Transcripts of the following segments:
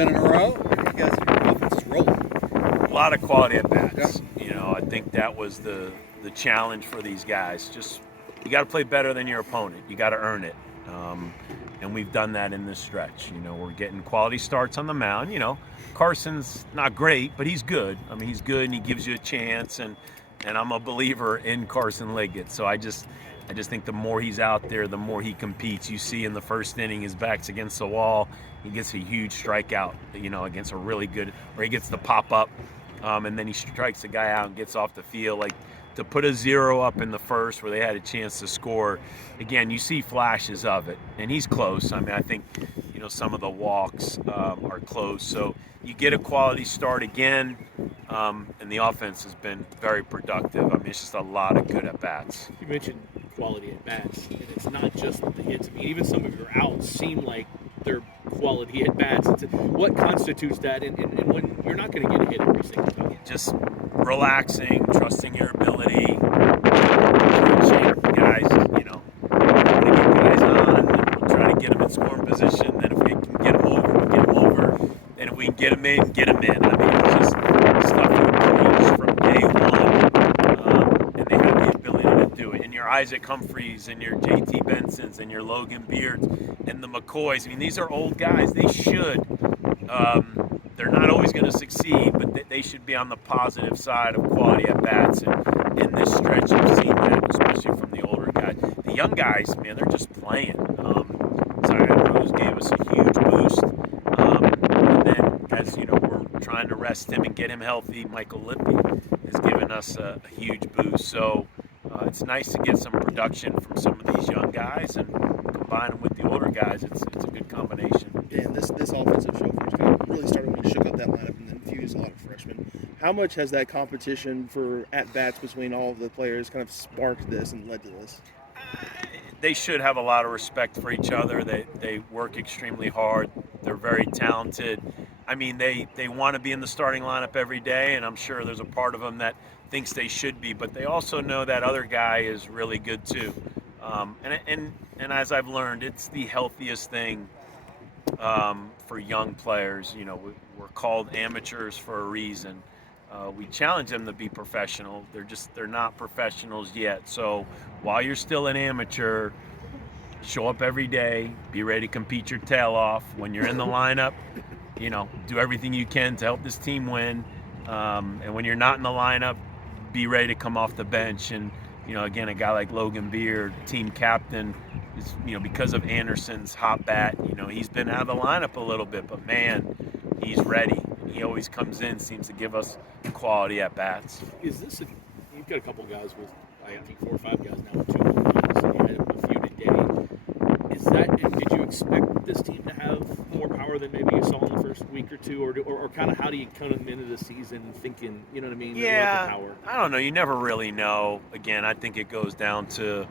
win in a row. You guys, your offense is rolling. A lot of quality at bats. You know, I think that was the challenge for these guys. Just you got to play better than your opponent. You got to earn it. And we've done that in this stretch. You know, we're getting quality starts on the mound. You know, Carson's not great, but he's good. I mean, he's good and he gives you a chance. And I'm a believer in Carson Liggett. So I just think the more he's out there, the more he competes. You see in the first inning, his back's against the wall. He gets a huge strikeout, you know, against a really good, or he gets the pop up, and then he strikes the guy out and gets off the field. Like, to put a 0 up in the first where they had a chance to score, again, you see flashes of it, and he's close. I mean, I think, you know, some of the walks are close. So you get a quality start again, and the offense has been very productive. I mean, it's just a lot of good at-bats. You mentioned quality at-bats, and it's not just the hits. I mean, even some of your outs seem like they're quality at-bats. What constitutes that, and when you're not going to get a hit every single time? Just relaxing, trusting your ability, guys, you know, trying to get guys on, and we'll try to get them in scoring position. Then if we can get them over, we get them over. Then if we can get them in, get them in. I mean, it's just stuff you preach from day one, and they have the ability to do it. And your Isaac Humphreys and your JT Bensons and your Logan Beards and the McCoys. I mean, these are old guys. They should. They're not always going to succeed, but they should be on the positive side of quality at bats. And in this stretch, you've seen that, especially from the older guys. The young guys, man, they're just playing. Zion Rose gave us a huge boost. And then, as you know, we're trying to rest him and get him healthy. Michael Lippy has given us a huge boost. So it's nice to get some production from some of these young guys and combine them with the older guys. It's a good combination. Yeah, and this offensive show kind of really started when you shook up that lineup and then infused a lot of freshmen. How much has that competition for at-bats between all of the players kind of sparked this and led to this? They should have a lot of respect for each other. They work extremely hard. They're very talented. I mean, they want to be in the starting lineup every day, and I'm sure there's a part of them that thinks they should be, but they also know that other guy is really good too. And as I've learned, it's the healthiest thing for young players. You know, we're called amateurs for a reason. We challenge them to be professional. They're not professionals yet. So while you're still an amateur, show up every day, be ready to compete your tail off. When you're in the lineup, you know, do everything you can to help this team win. And when you're not in the lineup, be ready to come off the bench. And, you know, again, a guy like Logan Beard, team captain, is, you know, because of Anderson's hot bat, you know, he's been out of the lineup a little bit, but man, he's ready. He always comes in, seems to give us quality at bats. Is this you've got a couple guys with, I think 4 or 5 guys now with 2 home runs, and you had a few today. Is that, and did you expect this team to have more power than maybe you saw in the first week or two, or kind of how do you come into the season thinking, you know what I mean? Yeah, the power? I don't know. You never really know. Again, I think it goes down to,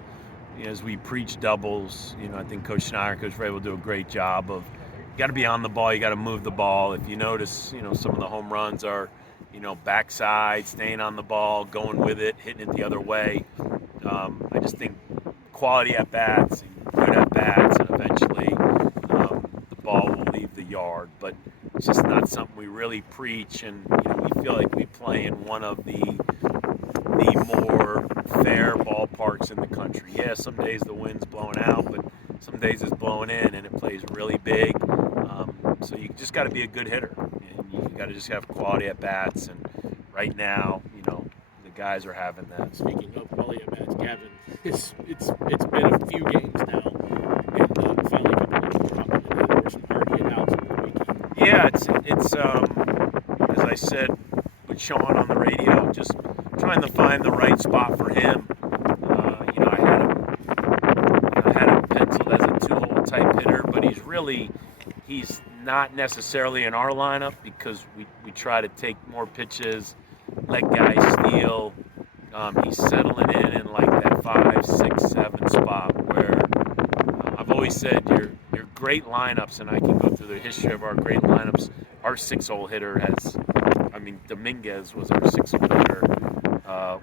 you know, as we preach doubles, you know, I think Coach Schneider, Coach Ray will do a great job of, you got to be on the ball, you got to move the ball. If you notice, you know, some of the home runs are, you know, backside, staying on the ball, going with it, hitting it the other way. I just think quality at bats, good at bats, and eventually the ball will leave the yard. But it's just not something we really preach, and you know, we feel like we play in one of the more fair ballparks in the country. Yeah, some days the wind's blowing out, but some days it's blowing in, and it plays really big. So you just got to be a good hitter, and you got to just have quality at bats. And right now, you know, the guys are having that. Speaking of quality at bats, Gavin, it's been a few games now, and finally a couple of more up, and there were some hard hit outs in the weekend. Yeah, it's as I said with Sean on the radio, just trying to find the right spot for him. You know, I had him penciled as a 2-hole type hitter, but he's not necessarily in our lineup because we try to take more pitches, let guys steal. He's settling in like that 5, 6, 7 spot where I've always said your great lineups, and I can go through the history of our great lineups. Our 6-hole hitter Dominguez was our 6-hole hitter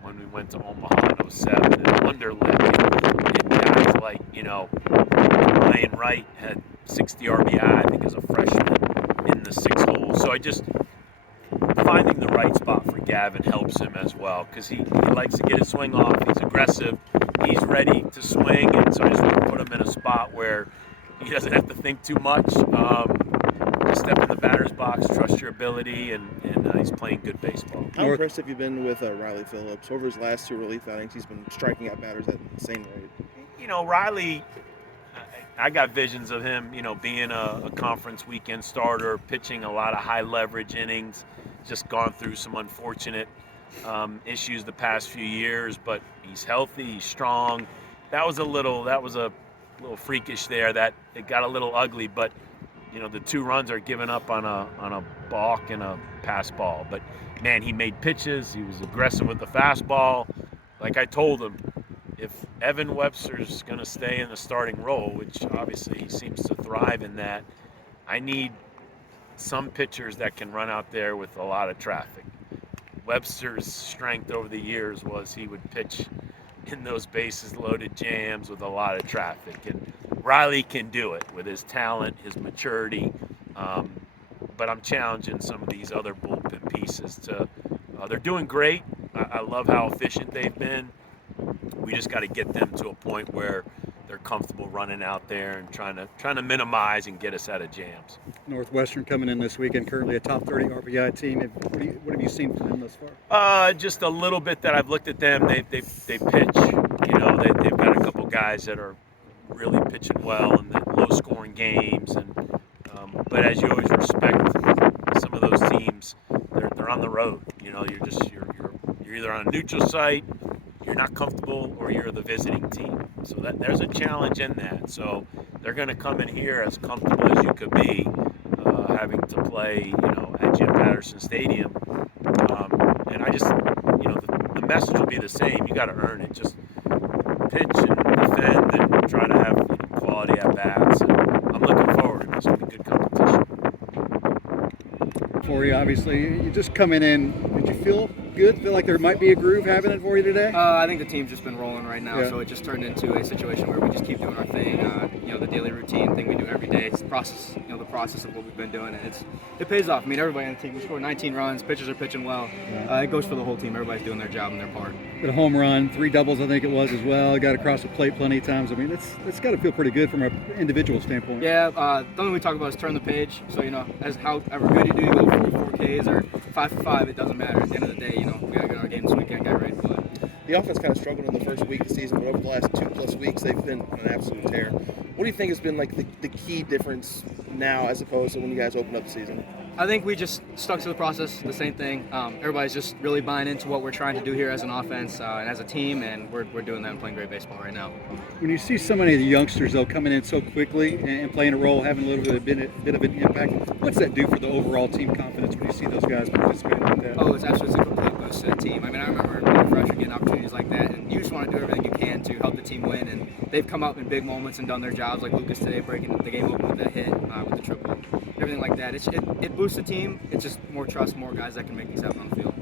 when we went to Omaha in 07, and Wonderlic and guys like, you know, Ryan Wright had 60 RBI, I think, as a freshman. in the 6 hole. So I just finding the right spot for Gavin helps him as well, because he likes to get his swing off. He's aggressive. He's ready to swing, and so I just want to put him in a spot where he doesn't have to think too much. Step in the batter's box, trust your ability, and he's playing good baseball. How impressed have you been with Riley Phillips? Over his last 2 relief outings, he's been striking out batters at an insane rate. You know, Riley, I got visions of him, you know, being a conference weekend starter, pitching a lot of high leverage innings, just gone through some unfortunate issues the past few years, but he's healthy, he's strong. That was a little freakish there. That it got a little ugly, but you know, the 2 runs are given up on a balk and a pass ball. But man, he made pitches. He was aggressive with the fastball. Like I told him, if Evan Webster's going to stay in the starting role, which obviously he seems to thrive in that, I need some pitchers that can run out there with a lot of traffic. Webster's strength over the years was he would pitch in those bases loaded jams with a lot of traffic, and Riley can do it with his talent, his maturity, but I'm challenging some of these other bullpen pieces to they're doing great. I love how efficient they've been. We just got to get them to a point where they're comfortable running out there and trying to minimize and get us out of jams. Northwestern coming in this weekend, currently a top 30 RBI team. What have you seen from them thus far? Just a little bit that I've looked at them. They pitch. You know, they've got a couple guys that are really pitching well in the low-scoring games, and but as you always respect some of those teams, they're on the road. You know, you're either on a neutral site, you're not comfortable, or you're the visiting team. So there's a challenge in that. So they're going to come in here as comfortable as you could be, having to play, you know, at Jim Patterson Stadium. And I just, you know, the message will be the same. You got to earn it. Just pitch and defend and try to have, you know, quality at bats. And I'm looking forward. It's going to be good competition. For you, obviously, you just coming in. Did you feel good? Feel like there might be a groove happening for you today? I think the team's just been rolling right now, Yeah. so it just turned into a situation where we just keep doing our thing. You know, the daily routine thing we do every day. It's the process. You know, the process of what we've been doing, and it pays off. I mean, everybody on the team. We scored 19 runs. Pitchers are pitching well. It goes for the whole team. Everybody's doing their job and their part. Got a home run, 3 doubles, I think it was as well. Got across the plate plenty of times. I mean, it's got to feel pretty good from an individual standpoint. Yeah. The only thing we talk about is turn the page. So you know, as however good you do, you go for 4 Ks or 5 for 5. It doesn't matter. At the end of the day, you know, we got to get our game this weekend. Get ready to play. The offense kind of struggled in the first week of the season, but over the last 2+ weeks, they've been on an absolute tear. What do you think has been like the key difference now as opposed to when you guys opened up the season? I think we just stuck to the process, the same thing. Everybody's just really buying into what we're trying to do here as an offense and as a team, and we're doing that and playing great baseball right now. When you see so many of the youngsters, though, coming in so quickly and playing a role, having a little bit of an impact, what's that do for the overall team confidence when you see those guys participating like that? Oh, it's absolutely a complete boost to the team. I mean, I remember being a freshman getting opportunities like that, and you just want to do everything you can to help the team win, and they've come up in big moments and done their jobs, like Lucas today, breaking the game open with that hit, with the triple, everything like that. It boosts the team. It's just more trust, more guys that can make these happen on the field.